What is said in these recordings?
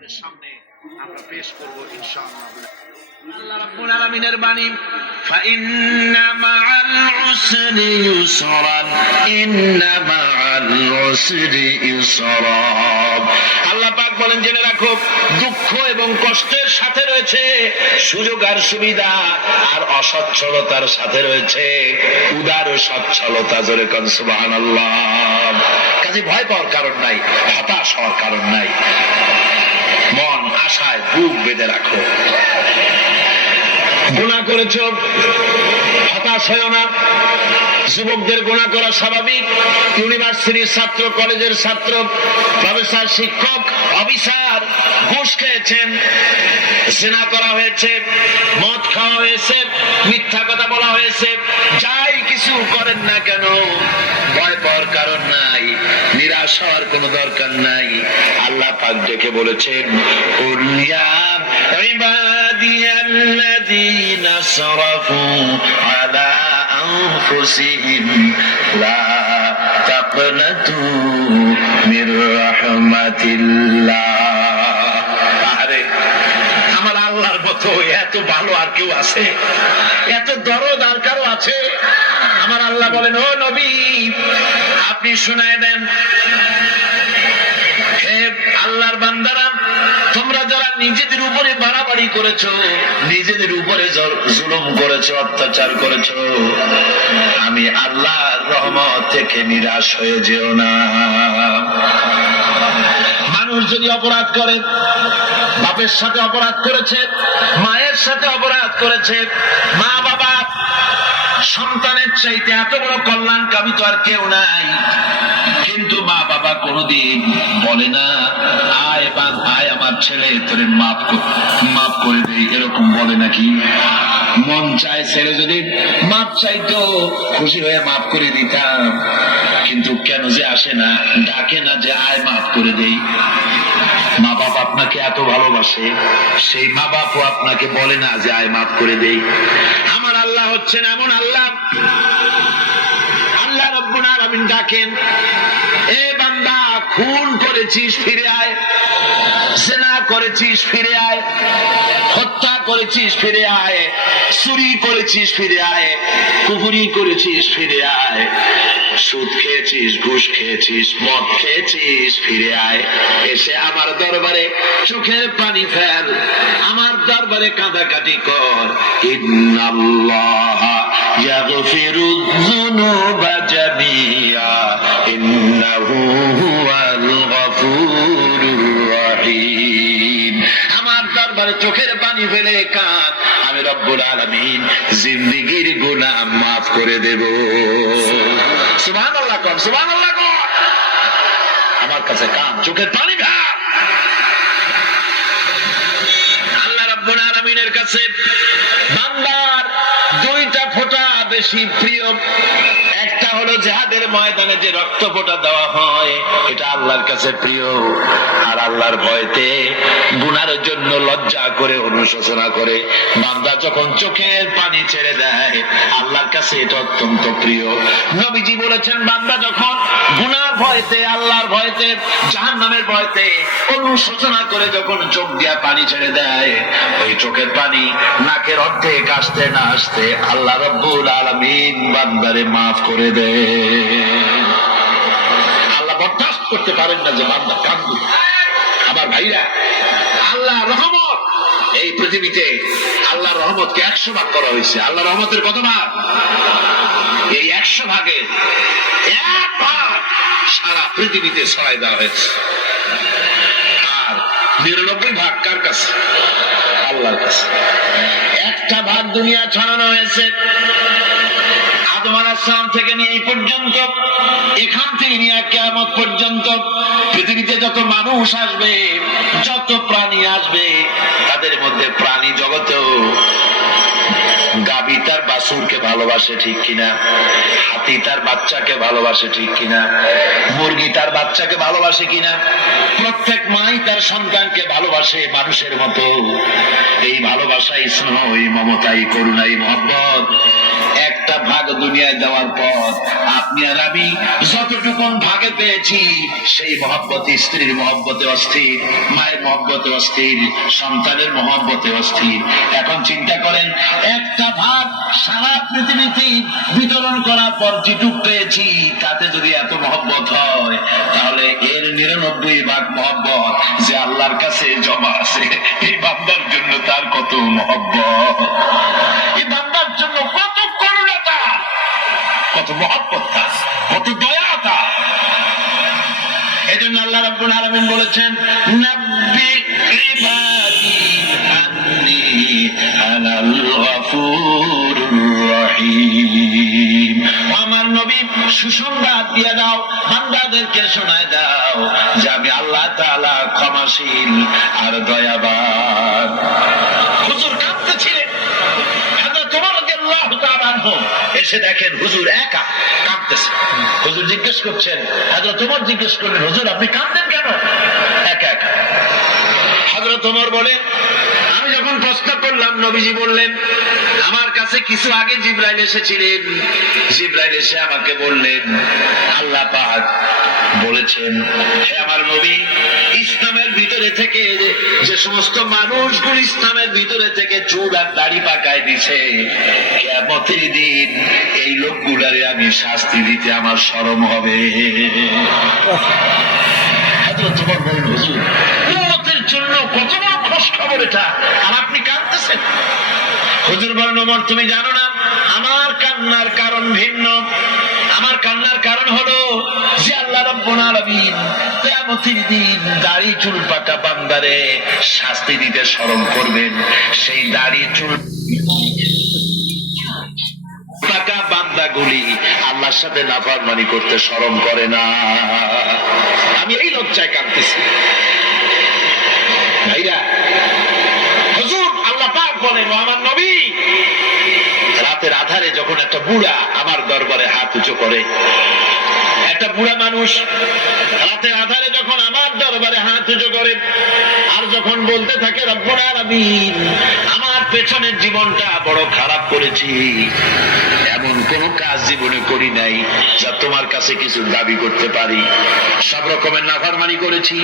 আপনাদের সামনে আমরা পেশ করব ইনশাআল্লাহ আল্লাহ রাব্বুল আলামিনের বাণী فإن مع العسر يسرا إن مع العسر يسرا আল্লাহ পাক বলেন জেনে রাখো দুঃখ এবং কষ্টের সাথে রয়েছে, সুযোগ আর সুবিধা আর অসচ্ছলতার সাথে রয়েছে। উদার ও সচ্ছলতা জোরে কন, সুবহানাল্লাহ। কাজে ভয় পাওয়ার কারণ নাই, হতাশ হওয়ার কারণ নাই। মন, আশায় বুক বেঁধে রাখো। গুণা করেছ, হতাশ হয় না। যুবকদের গুণা করা স্বাভাবিক। ইউনিভার্সিটির ছাত্র, কলেজের ছাত্র, প্রফেসর, শিক্ষক, অফিসার হাজার ঘুষ খেয়েছেন সেনা করা হয়েছে, মদ খাওয়া হয়েছে, মিথ্যা কথা বলা হয়েছে। যাই কিছু করেন না কেন, ভয় পাওয়ার কারণ নাই, নিরাশ হওয়ার কোন দরকার নাই। আল্লাহ পাক ডেকে বলেছেন আলা আনফুসিহিম এত ভালো আর কেউ আছে? এত দরদ আর কারও আছে? আমার আল্লাহ বলেন, ও নবী, আপনি শুনায় দেন। আল্লাহর বান্দারা, তোমরা যারা নিজেদের উপরে বাড়াবাড়ি করেছ, নিজেদের উপরে জুলুম করেছ, অত্যাচার করেছ, আমি আল্লাহর রহমত থেকে নিরাশ হয়ে যেও না। মানুষ যদি অপরাধ করে বাপের সাথে অপরাধ করেছে, মায়ের সাথে অপরাধ করেছে। মা বাবা সন্তানের চাইতে এত বড় কল্যাণকামী তো আর কেউ নাই। কিন্তু মা বাবা কোনোদিন বলে না, আয় বা আয় আমার ছেলে, তোর মাপ মাপ করে দেই। এরকম বলে নাকি? মন চায় ছেলে যদি মাপ চাইতো, খুশি হয়ে মাপ করে দিতাম। কিন্তু কেন যে আসে না, ডাকে না যে আয় মাফ করে দেই। আপনাকে এত ভালোবাসে, সেই মা বাপও আপনাকে বলে না যে, আয়, মাফ করে দেই। আমার আল্লাহ হচ্ছেন এমন আল্লাহ। আল্লাহ রব্বুল আলামিন ডাকেন, এ বান্দা, খুন করেছিস, ফিরে আয়। সেনা করেছিস, ফিরে আয়। হত্যা করেছিস, ফিরে আয়। চুরি করেছিস, ফিরে আয়। কুহুরি করেছিস, ফিরে আয়। সুদ খেয়েছিস, ঘুষ খেয়েছিস, মদ খেয়েছিস, ফিরে আয়। এসে আমার দরবারে চোখের পানি ফেল, আমার দরবারে কাঁদাকাটি কর। আমার দরবারে চোখের পানি ফেলে কাঁদ, আমি রব্বুল আলামিন জিন্দেগির গুনাহ মাফ করে দেব। আমার কাছে কান, চোখের পানি ভাব আল্লাহ রাব্বুল আলামিনের কাছে বান্দার দুইটা ফোঁটা বেশি প্রিয় একটা হলো জেহাদের ময়দানে যে রক্ত ফোটা দেওয়া হয়, এটা আল্লাহর কাছে প্রিয়। আর আল্লাহর ভয়তে গুনার জন্য লজ্জা করে, অনুশোচনা করে। বান্দা যখন চোখের পানি ছেড়ে দেয়, আল্লাহর কাছে এটা অত্যন্ত প্রিয়। নবীজি বলেছেন, বান্দা যখন গুনার ভয়তে, আল্লাহর ভয়তে, জাহান্নামের ভয়তে অনুশোচনা করে যখন চোখ দিয়া পানি ছেড়ে দেয়, ওই চোখের পানি নাকের অর্ধেক আসতে না আসতে আল্লাহ রব্বুল আলামিন বান্দারে মাফ করে দেয় আল্লাহ বরদাস্ত করতে পারেন না যে বান্দা কান্দু আমার ভাইরা আল্লাহ রহমত। এই পৃথিবীতে আল্লাহ রহমতকে একশো ভাগ করা হয়েছে। আল্লাহ রহমতের কত ভাগ? এই একশো ভাগের এক ভাগ। সারা পৃথিবীতে ছড়াই দেওয়া হয়েছে। আর নিরানব্বই ভাগ কার কাছে? আল্লাহর কাছে। একটা ভাগ দুনিয়া ছড়ানো হয়েছে। আদম আলাহিসাম থেকে নিয়ে এই পর্যন্ত, এখান থেকে নিয়ে কেমন পর্যন্ত পৃথিবীতে যত মানুষ আসবে, যত প্রাণী আসবে, তাদের মধ্যে প্রাণী জগতেও গাবি তার বাসুরকে ভালোবাসে ঠিক কিনা? হাতি তার বাচ্চাকে ভালোবাসে ঠিক কিনা? মুরগি তার বাচ্চাকে ভালোবাসে কিনা? প্রত্যেক মাই তার সন্তানকে ভালোবাসে মানুষের মতো। এই ভালোবাসাই স্নেহ, এই মমতাই করুণাই মহব্বত একটা ভাগ দুনিয়ায় দেওয়ার পর আপনি আর আমি যতটুকুন ভাগে পেয়েছি, সেই মহব্বত, স্ত্রীর মহব্বতে অস্থির, মায়ের মহব্বতে অস্থির, সন্তানের মহব্বতে অস্থির। এখন চিন্তা করেন, একটা ভাগ সারা পৃথিবীতে বিতরণ করার পর যেটুক পেয়েছি, তাতে যদি এত মহব্বত হয়, তাহলে এর নিরানব্বই ভাগ মহব্বত যে আল্লাহর কাছে জমা আছে। এই বান্দার জন্য তার কত মহব্বত? এই বান্দার জন্য কত করুণতা? কত মহব্বত কত দয়া তার। এই জন্য আল্লাহ রাব্বুল আলামিন বলেছেন, নাব্বি ইবাদি আন্নি আনাল গফুরুর রহিম। আমার নবী সুসংবাদ দিয়ে দাও বান্দাদেরকে শোনায় দাও যে আমি আল্লাহ তাআলা ক্ষমাশীল আর দয়াবান। হুজুর এসে দেখেন হুজুর একা কাঁদতেছে। হুজুর জিজ্ঞেস করছেন জিজ্ঞেস করলেন, হুজুর, আপনি কাঁদতেন কেন? একা একা। হযরত ওমর আমি যখন প্রশ্ন করলাম, নবীজি বললেন আমার কাছে কিছু আগে জিব্রাইল এসেছিলেন। জিব্রাইল এসে আমাকে বললেন আল্লাহ পাক বলেছেন হে আমার নবী ইসলামের ভিতরে থেকে যে- সমস্ত মানুষগুলো ইসলামের ভিতরে থেকে চুল আর দাড়ি পাকায় দিছে কেমতের দিন এই লোকগুলারে আমি শাস্তি দিতে আমার শরম হবে। ওমর বলেন, হুজুর, জন্য কত বড় খোঁজ খবর এটা আর আপনি কাঁদতেছেন। হুজুর বলেন, ওমর, তুমি জানো না, আমার কান্নার কারণ ভিন্ন। আমার কান্নার কারণ হলো যে আল্লাহ রাব্বুল দিন দাড়ি, চুল পাকা বান্দারে শাস্তি দিতে শরম করবেন। সেই দাড়ি, চুল পাকা বান্দাগুলি আল্লাহর সাথে নাফরমানি করতে শরম করে না। আমি এই লজ্জায় কাঁদতেছি। ভাইরা, হুজুর, আল্লাহ পাক বলেন রাতের আধারে যখন একটা বুড়া আমার দরবারে হাত উঁচু করে একটা বুড়া মানুষ রাতের আধারে যখন আমার দরবারে হাত উঁচু করে আর যখন বলতে থাকে, রব্বুল আলামিন, আমার পেছনের জীবনটা বড় খারাপ করেছি। এমন কোন কাজ জীবনে করি নাই যা তোমার কাছে কিছু দাবি করতে পারি। সব রকমের নাফরমানি করেছি।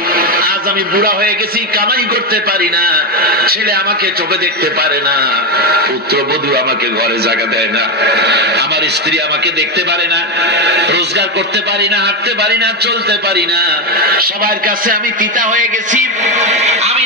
আজ আমি বুড়া হয়ে গেছি, কামাই করতে পারি না। ছেলে আমাকে চোখে দেখতে পারে না। পুত্র পুত্রবধূ আমাকে ঘরে জায়গা দেয় না। আমার স্ত্রী আমাকে দেখতে পারে না। রোজগার করতে পারি না হাঁটতে পারি না চলতে পারি না। সবার কাছে আমি তিতা হয়ে গেছি। আমি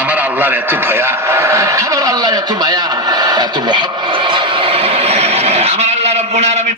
আমার আল্লাহর এত ভয়া আমার আল্লাহ এত মায়া এত মহাপ আমার আল্লাহ রব্বুল আলামিন